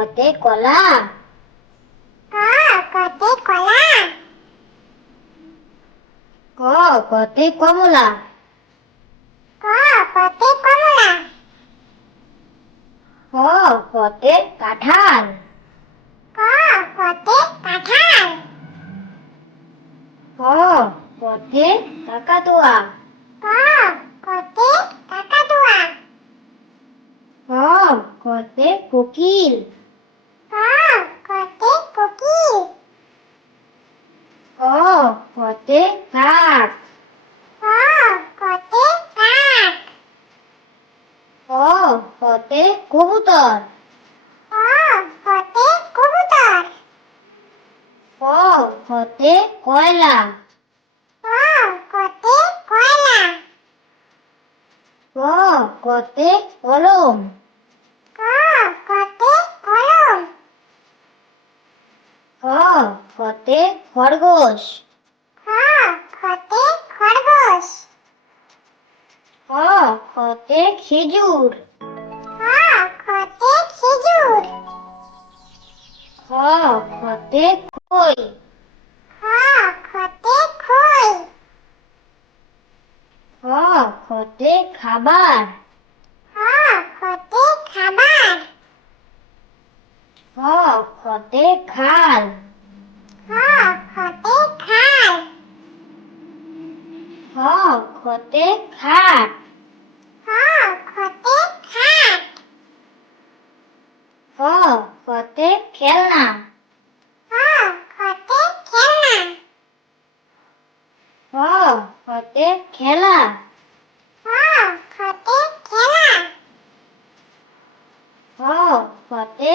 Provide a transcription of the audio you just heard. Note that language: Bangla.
কতে কলা। ক কতে কলা। ক কতে কমলা। ক কতে কমলা। খ কতে কাঁঠাল। ক কতে কাঁঠাল। খ কতে কাকাতুয়া। ক কতে কাকাতুয়া। খ কতে কোকিল। ক কতে কোকিল। খ কতে কাক। ক কতে কাক। খ কতে কবুতর। ক কতে কবুতর। ক কতে কয়লা। ক কতে কয়লা। ক কতে কলম। ক কতে কলম। খ কতে খরগোশ। খ কতে খরগোশ। খ কতে খেজুর। খ কতে খেজুর। খ কতে খই। খ কতে খই। খ কতে খাবার। খ কতে খাবার। খ কতে খাল। খ কতে খাল। খ কতে খাট। খ কতে খাট। খ কতে খেলনা। খ কতে খেলনা। খ কতে খেলা। খ কতে খেলা। খ কতে